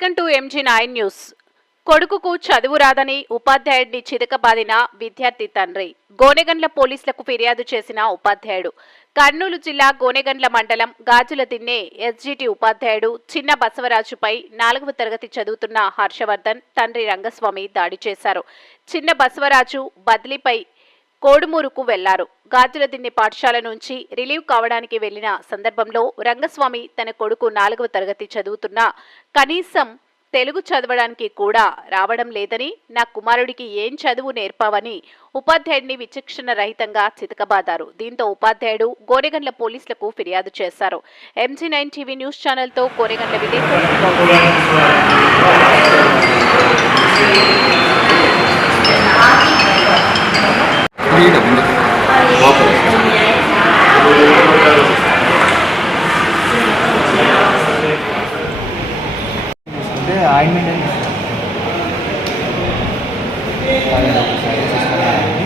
Welcome to M G nine news. కొడుకుకు చదువు రాదని ఉపాధ్యాయుడిని చితకబాదిన విద్యార్థి తండ్రి. గోనెగండ్ల పోలీసులకు ఫిర్యాదు చేసిన ఉపాధ్యాయుడు. కర్నూలు జిల్లా గోనెగండ్ల మండలం గాజుల దిన్నే ఎస్జిటి ఉపాధ్యాయుడు చిన్న బసవరాజుపై నాలుగవ తరగతి చదువుతున్న హర్షవర్ధన్ తండ్రి రంగస్వామి దాడి చేశారు. చిన్న బసవరాజు బదిలీపై కోడుమూరుకు వెళ్ళారు. గాజులదిన్నె పాఠశాల నుంచి రిలీవ్ కావడానికి వెళ్ళిన సందర్భంలో రంగస్వామి తన కొడుకు నాలుగవ తరగతి చదువుతున్నా కనీసం తెలుగు చదవడానికి కూడా రావడం లేదని నా కుమారుడికి ఏం చదువు నేర్పావని ఉపాధ్యాయుడిని విచక్షణ రహితంగా చితకబాదారు. దీంతో ఉపాధ్యాయుడు గోరెగండ్ల పోలీసులకు ఫిర్యాదు చేశారు. ఎంజీ నైన్ టీవీ న్యూస్ ఛానల్తో గోనెగండ్ల విలేకరు ఫ్రీడమ్ ఉంది లోపల అంటే ఆయింట్మెంట్ అని సరే ఒకసారి చూసుకున్నానండి.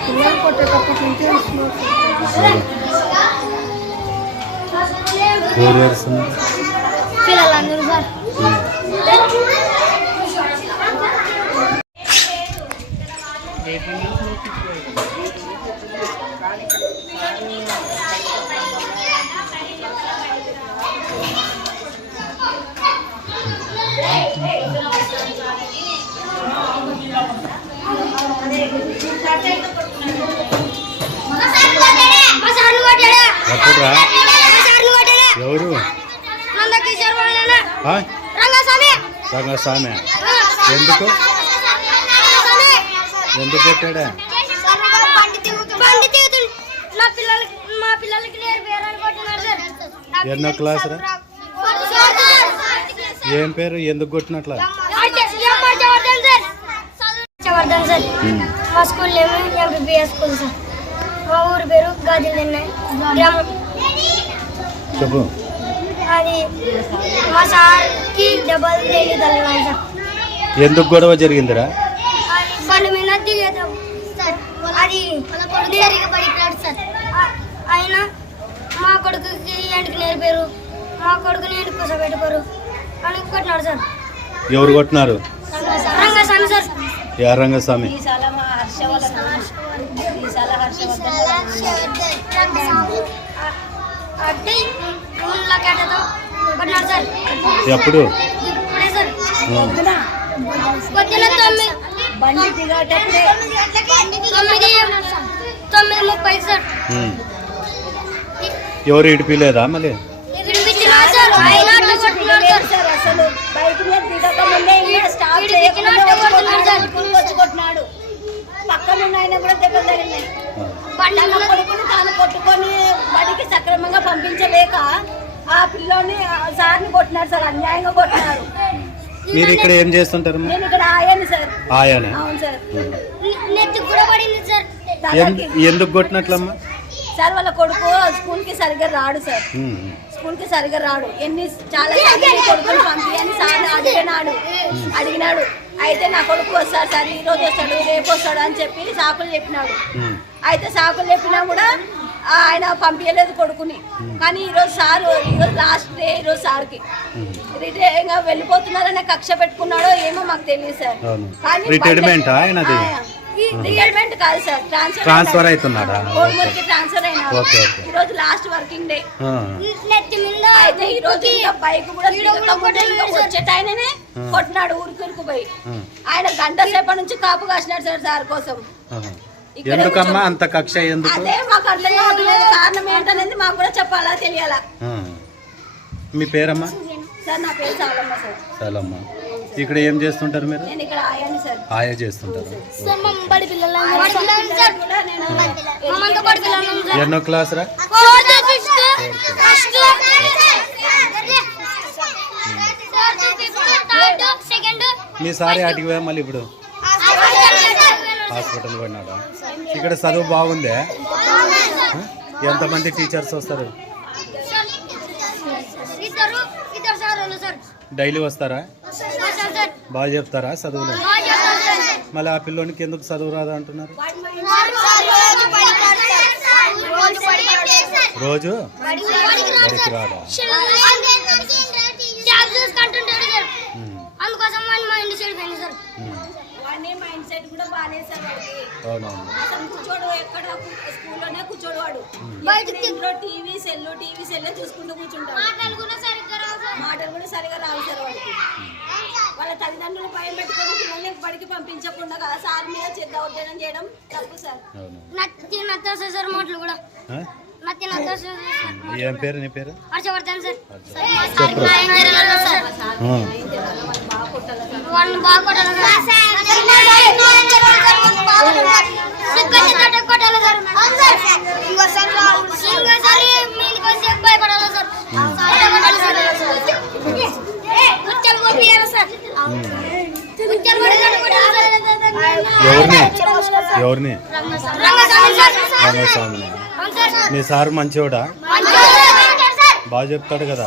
పిల్లలు కొట్టేటప్పటి నుంచే స్మోక్ ఫోర్ ఇయర్స్ పిల్లలందరూ సార్ ఎప్పుడురా ఎవరు ఆ? రంగస్వామి రంగస్వామి ఎందుకు ఎందుకు కొట్టాడా బండి తీగుతుంది నా పిల్లలకి మా పిల్లలకి నేర్పారని కొట్టినారు సార్. ఎన్నో క్లాస్ రా? ఏం పేరు? ఎందుకు కొట్టినట్లా? జవర్ధన్ సార్. మా స్కూల్ ఏమో ఎంపీబీఎస్ స్కూల్ సార్. మా ఊరి పేరు గాజులు గ్రామం. చెప్పు. అది మా సార్కి డబ్బులు తెలియదు ఎందుకు గొడవ జరిగిందిరా? బండి మీద దిగేద్దాం సార్ అది సార్. ఆ- ఆయన మా కొడుకుకి ఎంటికి నేర్పారు. మా కొడుకుని ఎంటికి కూర్చోబెట్టుకోరు? అని కొట్టినాడు సార్. ఎవరు కొట్టినారు? రంగస్వామి సార్. యా రంగస్వామి. అంటే నూనె కట్టతో కొట్టినాడు సార్. ఎప్పుడు? సార్. తొమ్మిది తొమ్మిది ముప్పై సార్. ఎవరు ఇడిపిలేదా మళ్ళీ? అసలు బైక్ మీద స్టాప్ చేయకుండా పక్కన ఆయన కూడా దెబ్బలు తగిలినాయి బండి తన కొడుకుని తాను కొట్టుకొని బడికి సక్రమంగా పంపించలేక ఆ పిల్లోని సార్ని కొట్టినాడు సార్ అన్యాయంగా కొట్టినారు మీరు ఇక్కడ ఏం చేస్తుంటారు? నేను ఇక్కడ ఆయాను సార్. ఆయానే? అవును సార్. నెత్తి కూడా పడింది సార్. ఎన్- ఎందుకు కొట్టినట్లమ్మా? సార్ వాళ్ళ కొడుకు స్కూల్కి సరిగ్గా రాడు సార్. ఉమ్. స్కూల్కి సరిగ్గా రాడు. ఎన్ని చాలా సార్లు నీ కొడుకుని పంపించని సార్ అడిగినాడు. అడిగినాడు. అయితే నా కొడుకు వస్తాడు సార్ ఈ రోజు వస్తాడు రేపు వస్తాడు అని చెప్పి సాకులు చెప్పినాడు. ఉమ్. అయితే సాకులు చెప్పినా కూడా ఆ, ఆయన పంపించలేదు కొడుకుని. కానీ ఈరోజు సార్ ఈరోజు ఈరోజు సార్కి రిటైర్ వెళ్ళిపోతున్నారనే కక్ష పెట్టుకున్నాడో ఏమో మాకు తెలియదు సార్. కానీ రిటైర్మెంట్ ఆయనది? రిటైర్మెంట్ కాదు సార్. ట్రాన్స్ఫర్ ట్రాన్స్ఫర్ అవుతున్నాడా? కోడుమూరికి ట్రాన్స్ఫర్ ఓకే. ఈ రోజు లాస్ట్ వర్కింగ్ డే అయితే ఈ రోజు ఇంకా బైక్ కూడా దిగకముందే ఇంకా వచ్చేట ఆయననే కొట్టినాడు ఊరికి ఊరికి పోయి. ఆయన గంట సేపటి నుంచి కాపు కాసినాడు సార్ సార్ కోసం. ఎందుకమ్మా అంత కక్ష ఎందుకు? అదే మాకు అర్థం కావట్లేదు. కారణం ఏంటనేది మాకు కూడా చెప్పాలా తెలియాలా. మీ పేరమ్మా సార్ నా పేరు చాలమ్మ సార్ చాలమ్మా ఇక్కడ ఏం చేస్తుంటారు మీరు నేను ఇక్కడ ఆయాను సార్ ఆయా చేస్తుంటారు సార్ మా బడి పిల్లలు బడి పిల్లలు సార్ కూడా నేను మమ్మంతా బడి పిల్లలు సార్ ఎన్నో క్లాస్ రా ఫోర్త్ ఫిఫ్త్ ఫస్ట్ సెకండ్ మీ సారే ఆటికి పోయా మళ్ళీ ఇప్పుడు హాస్పిటల్ పోయినాడా ఇక్కడ చదువు బాగుందే? ఎంతమంది టీచర్స్ వస్తారు ఇద్దరు ఇద్దరు సార్ వాళ్ళు సార్ డైలీ వస్తారా? బాగా చెప్తారా చదువులు? మళ్ళీ ఆ పిల్లోనికి ఎందుకు చదువు రాదు అంటున్నారు? రోజు బడికి ఉమ్, అందుకోసం మైండ్ సెట్ కూడా బాగానే సార్ అసలు కూర్చోడు ఎక్కడ? స్కూల్లోనే కూర్చోడు వాడు బయటికి ఇంట్లో టీవీ సెల్ టీవీ సెల్ చూసుకుంటూ కూర్చుంటాడు. మాటలు కూడా సరిగ్గా రావు సార్? మాటలు కూడా సరిగా రావు సార్ వాడికి. వాళ్ళ తల్లిదండ్రులు భయం పెట్టుకొని పిల్లల్ని బడికి పంపించకుండా కదా సార్ మీద చేద్ద ఉద్యోగం చేయడం తప్పు సార్. సార్ మాటలు కూడా. ఏం పేరు నీ పేరు? హర్షవర్ధన్ సార్. చెప్పు. ఆ, వాళ్ళని బాగా కొట్టాలి ఎవరిని? ఎవరిని? రంగస్వామిని. మీ సార్ మంచివాడా బాగా చెప్తాడు కదా.